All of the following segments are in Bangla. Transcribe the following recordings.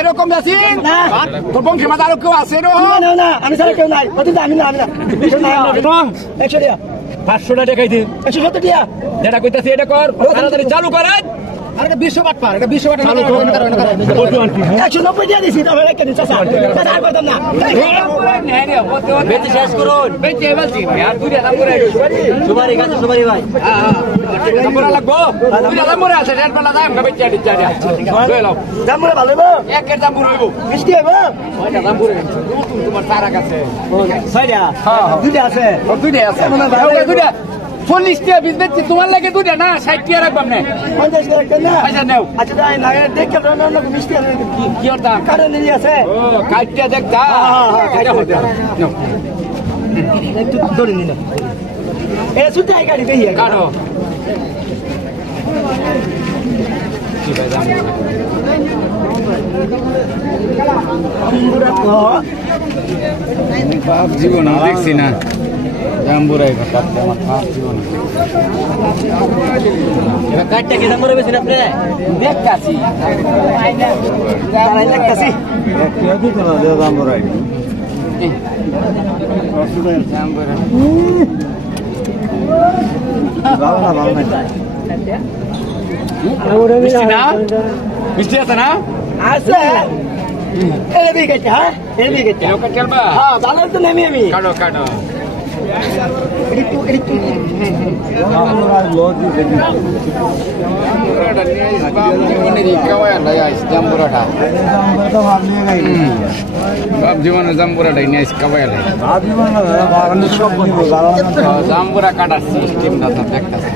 এরকম যাচ্ছেন তোর বংশের মাঝে আরো কেউ আছে না আমি ছাড়া কেউ নাই আমি না 500 টাকা দেখাইছি 170 টাকা যেটা কইতাছি এটা কর তাড়াতাড়ি চালু করেন আরে 200 বাট পার এটা 200 বাট চালু করো 190 টাকা দিছি তাহলে একটা দিছ স্যার আর করতাম না বেচে শেষ করুন বেচে বলছি আর দুইটা দাম করে সুপারি গাছ সুপারি ভাই দাম করে লাগবো দুইটা দাম করে আছে রেট পালা দাম বেচে দিচ্ছি লই লাও দাম করে ভালো হইবো একের দাম করে হইবো মিষ্টি হইবো ওইটা দাম করে তোমার সারা কাছে ছয়টা দুইটা আছে দুইটা 40 টাকা বিজনেস তোমার লাগে দুইটা না 60 টাকা রাখবাম না 50 টাকা না আচ্ছা নাও আচ্ছা তাই না দেখে না মিষ্টি কি ওটা কারণ নিয়ে আছে ও কাটিয়া দেখ দা কাটা হতে নাও একটু ধরে নিন এ সুতাই গাড়ি দেই কাটো কি ভাই দাম বাপ জীবন দেখছি না জাম্বুরাই কাটতে আমার খাপ জীবন এরা কাটতে কি জাম্বুরা বেশি না আপনি দেখতাছি তারাই দেখতাছি কি দিত না জাম্বুরাই জাম্বুরা ভালো না মিষ্টি আছে না আছে এই দিকে হ্যাঁ এই দিকে ওকে চলবা হ্যাঁ ভালো তো নেমি আমি কাটো কাটো জীবনে জাম্বুরাটাই নিয়ে জাম্বুরা কাটার সিস্টেমটা দেখতেছে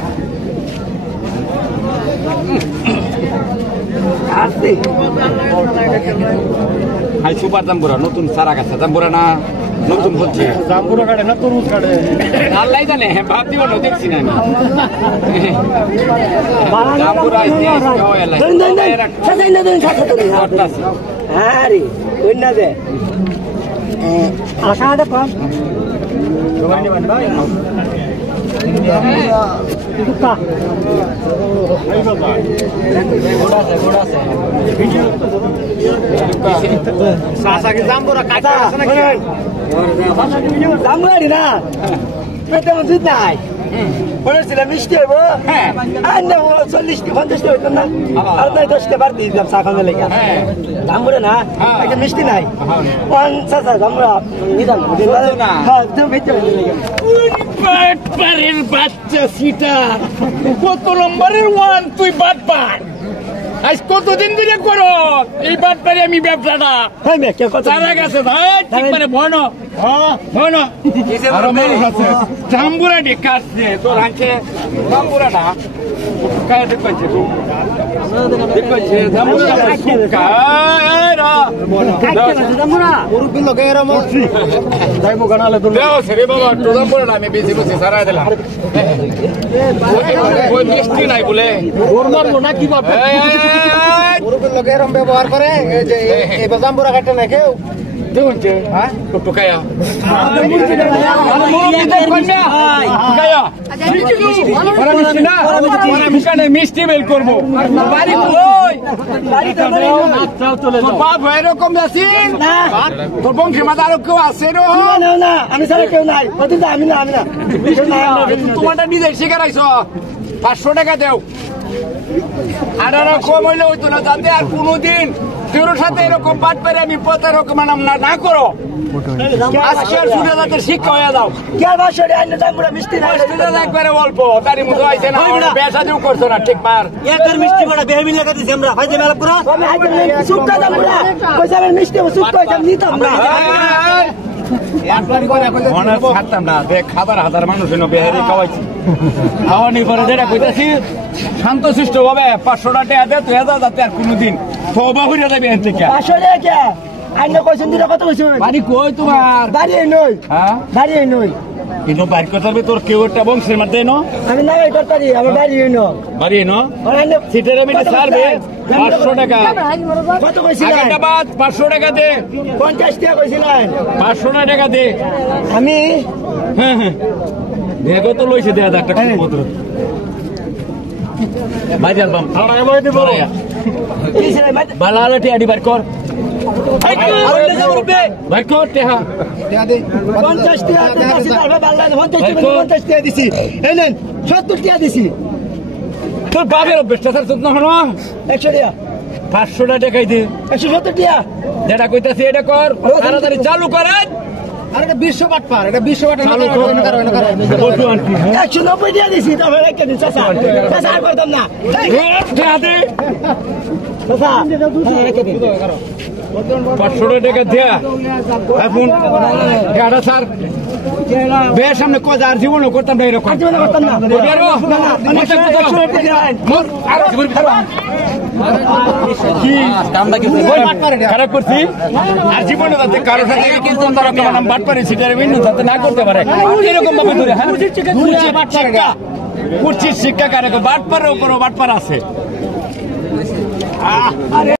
হাই সুপার জাম্বুরা নতুন সারা গাছ জাম্বুরা না নতুন হচ্ছে জাম্বুরা কাটে না তরমুজ কাটে আল্লাহ জানে ভাব দিব না দেখছি না আমি জাম্বুরা আরে ওই না দে আশাটা কম জোগাড় নিবেন ভাই দুকা এই বাবা গোড়া আছে সাসা কি জাম্বুরা কাটা আছে নাকি জাম্বুরা না পেটে মজুদ নাই বলেছিলাম মিষ্টি হইব আর না 40-50 হইতো না আর তাই 10টা বার দিয়ে দিলাম চা খাওয়ার লেগে জাম্বুরা না একটা মিষ্টি নাই 50 জাম্বুরা নিদান না হ্যাঁ তুমি বেঁচে লেগে বাটপারের বাচ্চা সিটা কত নম্বরের ওয়ান তুই বাটপার আজ কতদিন ধরে করো এই বাটপারে আমি ব্যবসাটা সারা গেছে ভাই ঠিক মানে ভয় না জাম্বুরাটি কাটছে তোর আনছে জাম্বুরাটা কায় দেখছে তো দেখছে জাম্বুরা মুরুব্বি লোকে এরা মরছি যাইবো গানালে তো দেও সরে বাবা তো জাম্বুরাটা আমি বেশি বেশি সারা দিলাম ওই মিষ্টি নাই বলে ওর মারবো না কি বাপ মুরুব্বি লোকে এরম ব্যবহার করে এই যে এই জাম্বুরা কাটে না কেউ দেখুনছে হ্যাঁ তো কায়া মিষ্টি বেল করবো এরকম যাচ্ছেন তোর বংশের মাঝে আরো কেউ আছে না আমি ছাড়া কেউ নাই আমি না তোমারটা নিজে শিখে রাখছ 500 টাকা দেও আর কম হইলে হইতো না যাতে আর কোনোদিন তোর সাথে এরকম বাট পেরে আমি পথের না করো আজকে শুনে যাতে শিক্ষা হয়ে যাও মিষ্টি একবারে অল্প তারই মতো আইছে না ব্যবসা দিও করছো না ঠিক পার একের মিষ্টি বড় বেহমিন লাগা দিছি আমরা ভাই দেবেলা পুরো সুক্কা দাম পুরো কইছে আমি মিষ্টি সুক্কা হইতাম নিতাম না খাবার হাজার মানুষ বেহারি খাওয়াইছি খাওয়ানি পরে যেটা কইতাছি শান্ত শিষ্ট ভাবে 500 টাকা দে তুই যাতে আর কোনোদিন তওবা হইরা যাবে এর থেকে 500 টাকা আইন কইছেন দিরা কত কইছেন বাড়ি কই তোমার বাড়ি নই হ্যাঁ বাড়ি নই কিন্তু বাড়ি কথা তোর কেউ একটা বংশের মধ্যে নো আমি না এই করতারি আমার বাড়ি নো সিটের মিটে সারবে 500 টাকা কত কইছিলেন আগেটা বাদ 500 টাকা দে 50 টাকা কইছিলেন 500 টাকা দে আমি হ্যাঁ দেখো তো লইছে 1000 টাকা পত্র মাইজাল বাম বালালে টিয়াডি বার কর ভাই কর টেহা 50 টাকা দিছি তারপর বাল্লায় 50 টাকা দিছি এই নেন 70 টাকা দিছি তোর বাপের অভ্যেসটা স্যার চোদ্দ হলো 100 টাকা 500 টাকাই দে 170 টাকা যেটা কইতাছি এটা কর তাড়াতাড়ি চালু করেন আর এটা 200 বাট পার এটা 200 বাট চালু কর 190 টাকা দিছি তারপর একটা দিন চাচা চাচা আর করতাম না টেহা দে চাচা একটা দিন 500 টাকা দেয়া এখন গাড়া স্যার বেশ সামনে কোজ আর জীবনও করতাম না এরকম করতাম না খারাপ করছি আর জীবনে যাতে কারোর সাথে বাট পারি সেটার যাতে না করতে পারে এরকম ভাবে ধরে কুচির শিক্ষা কারে বাট পারের উপরও বাট পার আছে